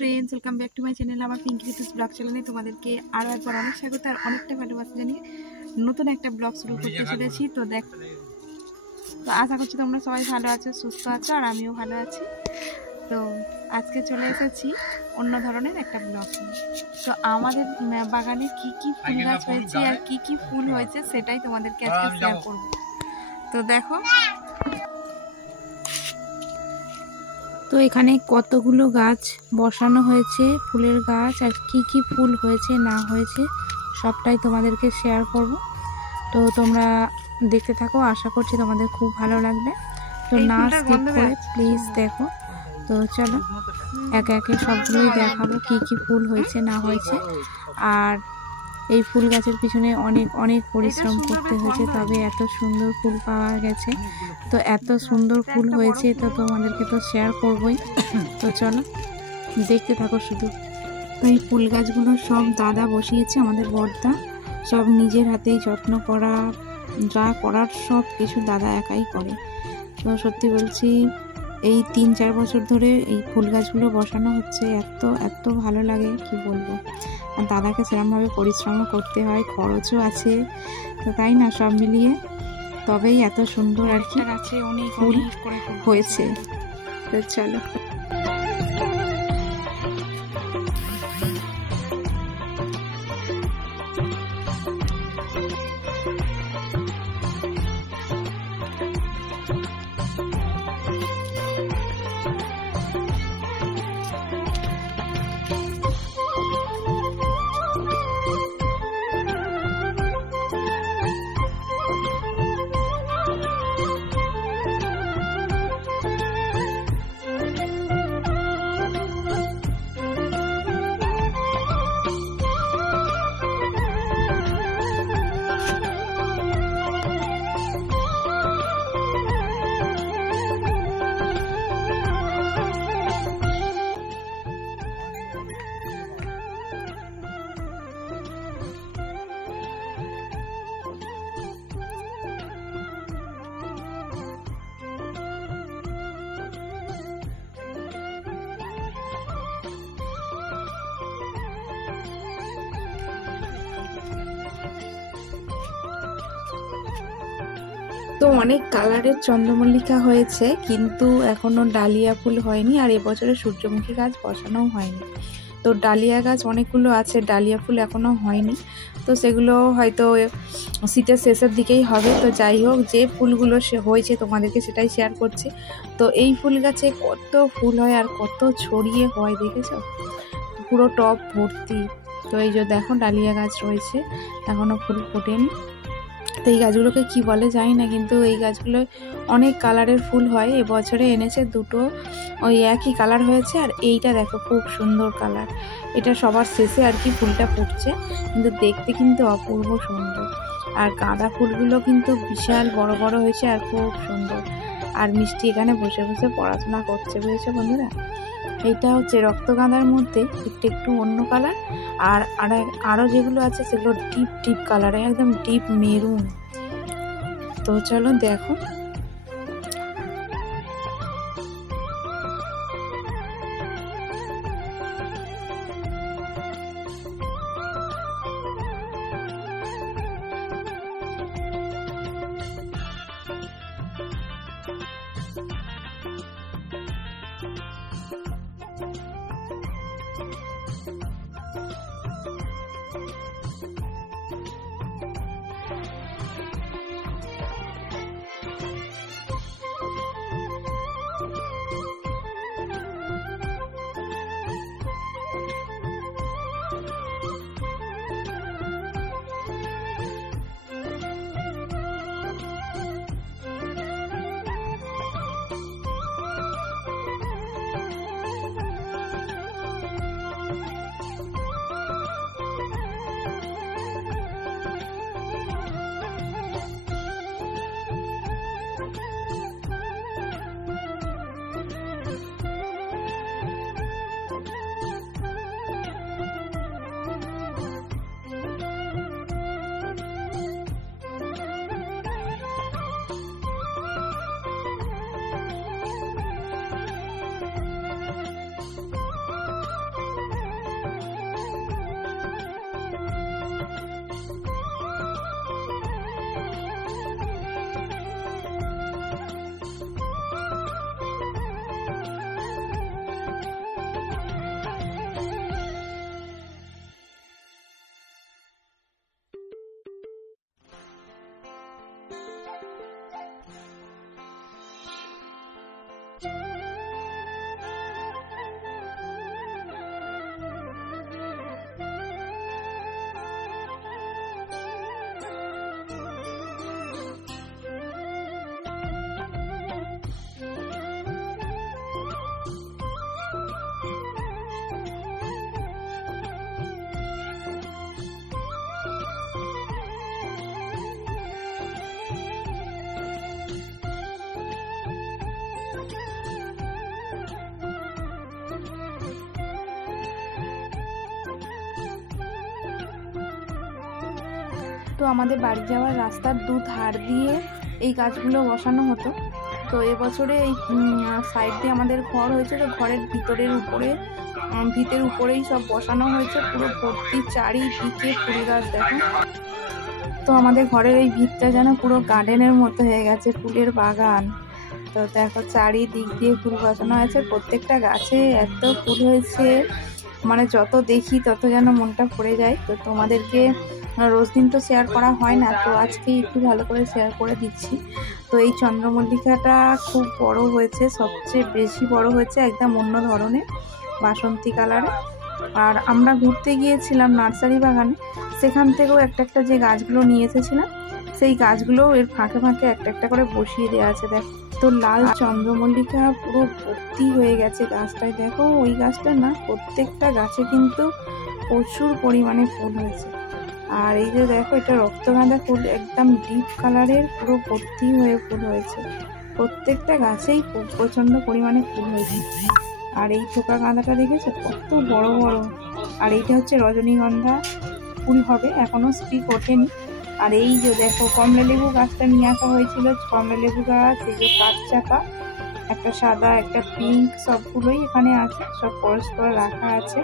Friends, welcome back to my channel. আমার Pinki videos blog চ্যানেলে তোমাদেরকে আরও একবার অনেক স্বাগত আর অনেকটা ভালোবাসা জানিয়ে নতুন একটা ব্লগ শুরু করতে চলেছি। তো আশা করছি তোমরা সবাই ভালো আছো, সুস্থ আছো, আর আমিও ভালো আছি। তো আজকে চলে এসেছি অন্য ধরনের একটা ব্লগ নিয়ে। তো আমাদের বাগানে কি কি ফুল গাছ হয়েছে আর কি কি ফুল হয়েছে সেটাই তোমাদেরকে আজকে শেয়ার করবো। তো দেখো, তো এখানে কতগুলো গাছ বসানো হয়েছে, ফুলের গাছ, আর কি কি ফুল হয়েছে না হয়েছে সবটাই তোমাদেরকে শেয়ার করব। তো তোমরা দেখতে থাকো, আশা করছি তোমাদের খুব ভালো লাগবে। তো না স্কিপ করে প্লিজ দেখো। তো চলো একে একে সবগুলোই দেখাবো কি কি ফুল হয়েছে না হয়েছে। আর এই ফুল গাছের পিছনে অনেক অনেক পরিশ্রম করতে হয়েছে, তবে এত সুন্দর ফুল পাওয়া গেছে। তো এত সুন্দর ফুল হয়েছে তো তোমাদেরকে তো শেয়ার করবই। তো চলো দেখতে থাকো শুধু। তো এই ফুল গাছগুলো সব দাদা বসিয়েছে, আমাদের বড়দা, সব নিজের হাতেই যত্ন করা, যা করার সব কিছু দাদা একাই করে। তো সত্যি বলছি, এই 3-4 বছর ধরে এই ফুল গাছগুলো বসানো হচ্ছে। এত এত ভালো লাগে কি বলবো। আর দাদাকে সেরকমভাবে পরিশ্রমও করতে হয়, খরচও আছে, তো তাই না, সব মিলিয়ে তবেই এত সুন্দর আর কি ফুল হয়েছে। তো চলো। তো অনেক কালারের চন্দ্রমল্লিকা হয়েছে, কিন্তু এখনো ডালিয়া ফুল হয়নি, আর এবছরে সূর্যমুখী গাছ বসানোও হয়নি। তো ডালিয়া গাছ অনেকগুলো আছে, ডালিয়া ফুল এখনো হয়নি। তো সেগুলো হয়তো শীতের শেষের দিকেই হবে। তো যাই হোক, যে ফুলগুলো হয়েছে তোমাদেরকে সেটাই শেয়ার করছি। তো এই ফুল গাছে কত ফুল হয় আর কত ছড়িয়ে হয় দেখেছো, পুরো টব ভর্তি। তো এই যে দেখো, ডালিয়া গাছ রয়েছে, এখনো ফুল ফোটেনি। তো এই গাছগুলোকে কি বলে জানি না, কিন্তু এই গাছগুলো অনেক কালারের ফুল হয়। এবছরে এনেছে দুটো, ওই একই কালার হয়েছে। আর এইটা দেখো, খুব সুন্দর কালার, এটা সবার শেষে আর কি ফুলটা ফুটছে, কিন্তু দেখতে কিন্তু অপূর্ব সুন্দর। আর গাঁদা ফুলগুলো কিন্তু বিশাল বড় বড় হয়েছে আর খুব সুন্দর। আর মিষ্টি এখানে বসে বসে পড়াশোনা করছে, বুঝেছো বন্ধুরা। এইটা হচ্ছে রক্তগাঁদার মধ্যে একটু একটু অন্য কালার, আর আরও যেগুলো আছে সেগুলো ডিপ ডিপ কালার, একদম ডিপ মেরুন। তো চলো দেখো। তো আমাদের বাড়ি যাওয়ার রাস্তার ধার দিয়ে এই গাছগুলো বসানো হতো। তো এবছরে এই সাইড দিয়ে আমাদের ঘর হয়েছে, তো ঘরের ভিতের উপরেই সব বসানো হয়েছে, পুরো ভর্তি চারিদিকে ফুল গাছ। দেখো, তো আমাদের ঘরের এই ভিতটা যেন পুরো গার্ডেনের মতো হয়ে গেছে, ফুলের বাগান। তো দেখো চারিদিক দিয়ে ফুল বসানো হয়েছে, প্রত্যেকটা গাছে এত ফুল হয়েছে, মানে যত দেখি তত যেন মনটা ভরে যায়। তো তোমাদেরকে রোজ দিন তো শেয়ার করা হয় না, তো আজকে একটু ভালো করে শেয়ার করে দিচ্ছি। তো এই চন্দ্রমল্লিকাটা খুব বড় হয়েছে, সবচেয়ে বেশি বড় হয়েছে, একদম অন্য ধরনের বাসন্তী কালারে। আর আমরা ঘুরতে গিয়েছিলাম নার্সারি বাগানে, সেখান থেকেও একটা যে গাছগুলো নিয়ে এসেছিলাম, সেই গাছগুলো এর ফাঁকে ফাঁকে একটা করে বসিয়ে দেওয়া আছে। দেখো, তো লাল চন্দ্রমল্লিকা পুরো ভর্তি হয়ে গেছে গাছটায়। দেখো, ওই গাছটা না, প্রত্যেকটা গাছে কিন্তু প্রচুর পরিমাণে ফুল হয়েছে। আর এই যে দেখো, এটা রক্তগাঁদা ফুল, একদম ডিপ কালারের, পুরো ভর্তি হয়ে ফুল হয়েছে। প্রত্যেকটা গাছেই প্রচণ্ড পরিমাণে ফুল হয়েছে। আর এই থোকা গাঁদাটা দেখেছো কত বড় বড়। আর এইটা হচ্ছে রজনীগন্ধা ফুল হবে, এখনো স্টিক ওঠেনি। আর এই যে দেখো, কমলা লেবু গাছটা নিয়ে আসা হয়েছিল, কমলা লেবু গাছ, এই যে কাঠ চাপা, একটা সাদা একটা পিঙ্ক, সবগুলোই এখানে আছে, সব পরস্পর রাখা আছে।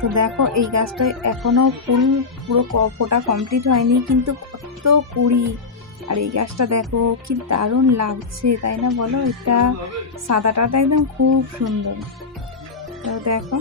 তো দেখো, এই গাছটায় এখনো ফুল পুরো ফোটা কমপ্লিট হয়নি, কিন্তু কত কুড়ি। আর এই গাছটা দেখো কি দারুণ লাগছে, তাই না বলো? এটা সাদাটা একদম খুব সুন্দর। তো দেখো,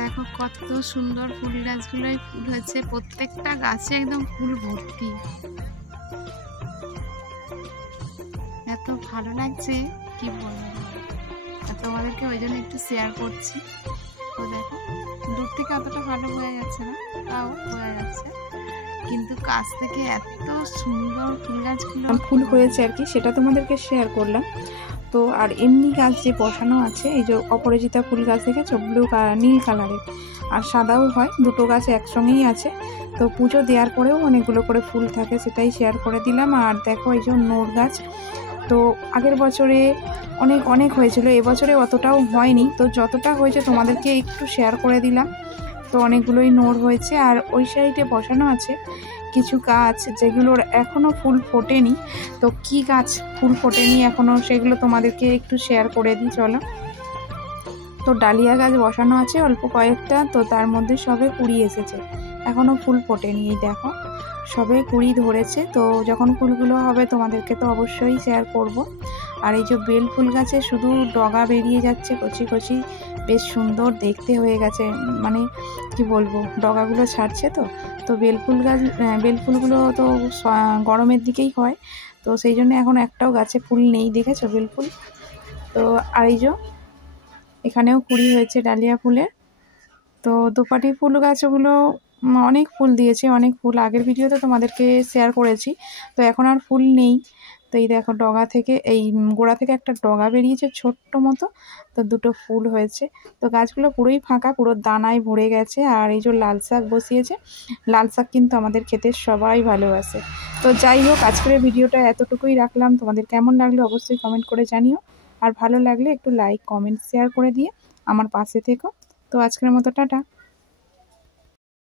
দেখো কত সুন্দর ফুল গাছগুলোই ফুল হয়েছে, প্রত্যেকটা গাছে একদম ফুল ভর্তি। এত ভালো লাগছে কি বলবো, আর তোমাদেরকে ওই জন্য একটু শেয়ার করছি। তো দেখো, দূর থেকে অতটা ভালো বোঝা যাচ্ছে না, তাও বোঝা যাচ্ছে, কিন্তু কাছ থেকে এত সুন্দর ফুল গাছগুলো ফুল হয়েছে আর কি, সেটা তোমাদেরকে শেয়ার করলাম। তো আর এমনি গাছ যে বসানো আছে, এই যে অপরাজিতা ফুল গাছ দেখেছো, নীল কালারের, আর সাদাও হয়, দুটো গাছ একসঙ্গেই আছে। তো পুজো দেওয়ার পরেও অনেকগুলো করে ফুল থাকে, সেটাই শেয়ার করে দিলাম। আর দেখো, এই যে নোর গাছ, তো আগের বছরে অনেক হয়েছিল, এবছরে অতটাও হয়নি, তো যতটা হয়েছে তোমাদেরকে একটু শেয়ার করে দিলাম। তো অনেকগুলোই নোর হয়েছে। আর ওই সাইডে বসানো আছে কিছু গাছ যেগুলোর এখনও ফুল ফোটেনি। তো কি গাছ ফুল ফোটেনি এখনও, সেগুলো তোমাদেরকে একটু শেয়ার করে দিই, চলো। তো ডালিয়া গাছ বসানো আছে অল্প কয়েকটা, তো তার মধ্যে সবে কুড়ি এসেছে, এখনও ফুল ফোটেনি। এই দেখো, সবে কুড়ি ধরেছে। তো যখন ফুলগুলো হবে তোমাদেরকে তো অবশ্যই শেয়ার করব। আর এই যে বেল ফুল গাছে শুধু ডগা বেরিয়ে যাচ্ছে কচি কচি, বেশ সুন্দর দেখতে হয়ে গেছে, মানে কি বলবো, ডগাগুলো ছাড়ছে। তো বেলফুলগুলো তো গরমের দিকেই হয়, তো সেই জন্য এখন একটাও গাছে ফুল নেই, দেখেছো বেলফুল। তো আর এই যে এখানেও কুড়ি হয়েছে ডালিয়া ফুলের। তো দোপাটি ফুল গাছগুলো অনেক ফুল দিয়েছে, অনেক ফুল আগের ভিডিওতে তোমাদেরকে শেয়ার করেছি। তো এখন আর ফুল নেই। তো এই দেখো, ডগা থেকে, এই গোড়া থেকে একটা ডগা বেরিয়েছে ছোট্ট মতো, তো দুটো ফুল হয়েছে। তো গাছগুলো পুরোই ফাঁকা, পুরো দানায় ভরে গেছে। আর এই যে লাল শাক বসিয়েছে, লাল শাক কিন্তু আমাদের খেতে সবাই ভালোবাসে। তো যাই হোক, আজকের ভিডিওটা এতটুকুই রাখলাম। তোমাদের কেমন লাগলো অবশ্যই কমেন্ট করে জানিও, আর ভালো লাগলে একটু লাইক কমেন্ট শেয়ার করে দিয়ে আমার পাশে থেকো। তো আজকের মতো টাটা।